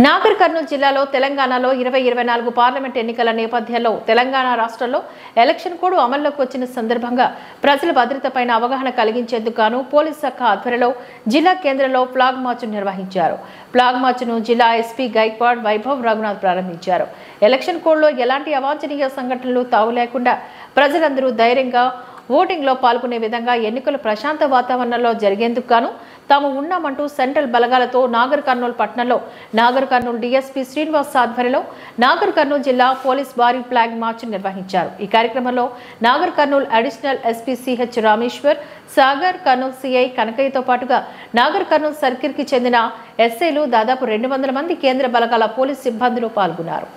నాగర్ కర్నూలు జిల్లాలో తెలంగాణలో 2024 పార్లమెంట్ ఎన్నికల నేపథ్యంలో తెలంగాణ రాష్ట్రంలో ఎలక్షన్ కోడ్ అమల్లోకి వచ్చిన సందర్భంగా ప్రజల భద్రతపైన అవగాహన కలిగించేందుకు గాను పోలీస్ శాఖ ఆధ్వర్యంలో జిల్లా కేంద్రంలో ఫ్లాగ్ మార్చ్ నిర్వహించారు. ఫ్లాగ్ మార్చ్ ను జిల్లా ఎస్పీ గైక్వాడ్ వైభవ్ రఘునాథ్ ప్రారంభించారు. ఎలక్షన్ కోడ్లో ఎలాంటి అవాంఛనీయ సంఘటనలు తావు లేకుండా ప్రజలందరూ ధైర్యంగా ఓటింగ్ లో పాల్గొనే విధంగా ఎన్నికలు ప్రశాంత వాతావరణంలో జరిగేందుకు గాను తాము ఉన్నామంటూ సెంట్రల్ బలగాలతో నాగర్ కర్నూలు పట్టణంలో నాగర్ కర్నూలు డీఎస్పీ శ్రీనివాస్ ఆధ్వర్యంలో నాగర్ కర్నూలు జిల్లా పోలీస్ భారీ ఫ్లాగ్ మార్చ్ నిర్వహించారు. ఈ కార్యక్రమంలో Nagarkurnool additional SP CH Rameshwar, Sagar Kurnool CI కనకయ్యతో పాటుగా నాగర్ కర్నూలు సర్కిల్ కి చెందిన ఎస్ఐలు దాదాపు 200 మంది కేంద్ర బలగాల పోలీస్ సిబ్బందులు పాల్గొన్నారు.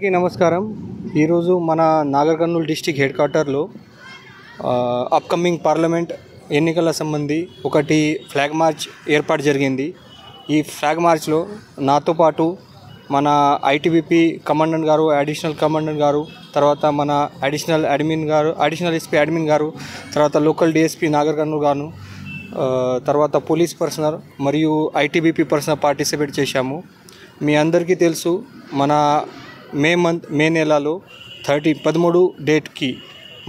అందరికీ నమస్కారం. ఈరోజు మన నాగర్ కర్నూల్ డిస్టిక్ హెడ్ క్వార్టర్లో అప్కమింగ్ పార్లమెంట్ ఎన్నికల సంబంధి ఒకటి ఫ్లాగ్ మార్చ్ ఏర్పాటు జరిగింది. ఈ ఫ్లాగ్ మార్చ్లో నాతో పాటు మన ఐటీబీపీ కమాండెంట్ గారు, అడిషనల్ కమాండెంట్ గారు, తర్వాత మన అడిషనల్ ఎస్పీ అడ్మిన్ గారు, తర్వాత లోకల్ డిఎస్పీ నాగర్ కర్నూల్ గారు, తర్వాత పోలీస్ పర్సనల్ మరియు ఐటీబీపీ పర్సనల్ పార్టిసిపేట్ చేశాము. మీ అందరికీ తెలుసు, మన మే నెలలో 13 డేట్కి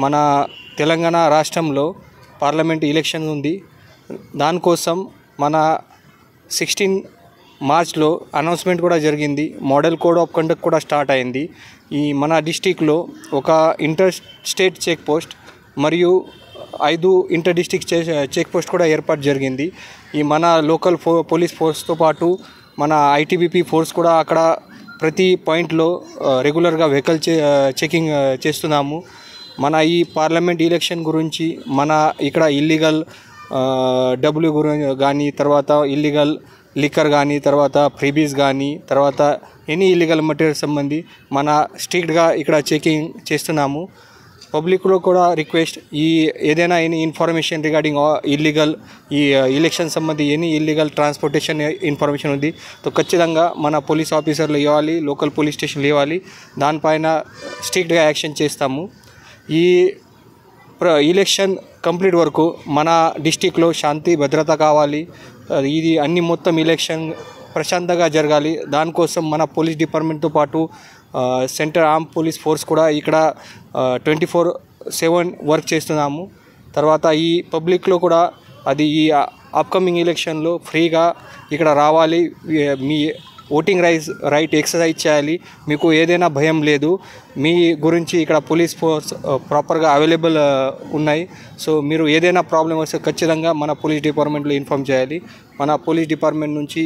మన తెలంగాణ రాష్ట్రంలో పార్లమెంట్ ఎలక్షన్ ఉంది. దానికోసం మన 16 మార్చ్లో అనౌన్స్మెంట్ కూడా జరిగింది. మోడల్ కోడ్ ఆఫ్ కండక్ట్ కూడా స్టార్ట్ అయింది. ఈ మన డిస్టిక్లో ఒక ఇంటర్ స్టేట్ చెక్ పోస్ట్ మరియు 5 ఇంటర్ డిస్టిక్ చెక్ పోస్ట్ కూడా ఏర్పాటు జరిగింది. ఈ మన లోకల్ పోలీస్ ఫోర్స్తో పాటు మన ఐటీబీపీ ఫోర్స్ కూడా అక్కడ ప్రతి పాయింట్లో రెగ్యులర్గా వెహికల్ చెకింగ్ చేస్తున్నాము. మన ఈ పార్లమెంట్ ఎలక్షన్ గురించి మన ఇక్కడ ఇల్లీగల్ డబ్బులు గురించి కానీ, తర్వాత ఇల్లీగల్ లిక్కర్ కానీ, తర్వాత ఫ్రీబీస్ కానీ, తర్వాత ఎనీ ఇల్లీగల్ మెటీరియల్ సంబంధి మన స్ట్రిక్ట్గా ఇక్కడ చెకింగ్ చేస్తున్నాము. పబ్లిక్లో కూడా రిక్వెస్ట్, ఏదైనా ఎనీ ఇన్ఫర్మేషన్ రిగార్డింగ్ ఇల్లీగల్ ఈ ఎలక్షన్ సంబంధి ఎనీ ఇల్లీగల్ ట్రాన్స్పోర్టేషన్ ఇన్ఫర్మేషన్ ఉంది ఖచ్చితంగా మన పోలీస్ ఆఫీసర్లు ఇవ్వాలి, లోకల్ పోలీస్ స్టేషన్లు ఇవ్వాలి. దానిపైన స్ట్రిక్ట్గా యాక్షన్ చేస్తాము. ఈ ఎలక్షన్ కంప్లీట్ వరకు మన డిస్టిక్లో శాంతి భద్రత కావాలి. ఇది అన్ని మొత్తం ఎలక్షన్ ప్రశాంతంగా జరగాలి. దానికోసం మన పోలీస్ డిపార్ట్మెంట్తో పాటు సెంట్రల్ ఆర్మ్ పోలీస్ ఫోర్స్ కూడా ఇక్కడ 24/7 వర్క్ చేస్తున్నాము. తర్వాత ఈ పబ్లిక్లో కూడా అది ఈ అప్కమింగ్ ఎలక్షన్లో ఫ్రీగా ఇక్కడ రావాలి, మీ ఓటింగ్ రైట్ ఎక్సర్సైజ్ చేయాలి. మీకు ఏదైనా భయం లేదు, మీ గురించి ఇక్కడ పోలీస్ ఫోర్స్ ప్రాపర్గా అవైలబుల్ ఉన్నాయి. సో మీరు ఏదైనా ప్రాబ్లం వస్తే ఖచ్చితంగా మన పోలీస్ డిపార్ట్మెంట్లో ఇన్ఫామ్ చేయాలి. మన పోలీస్ డిపార్ట్మెంట్ నుంచి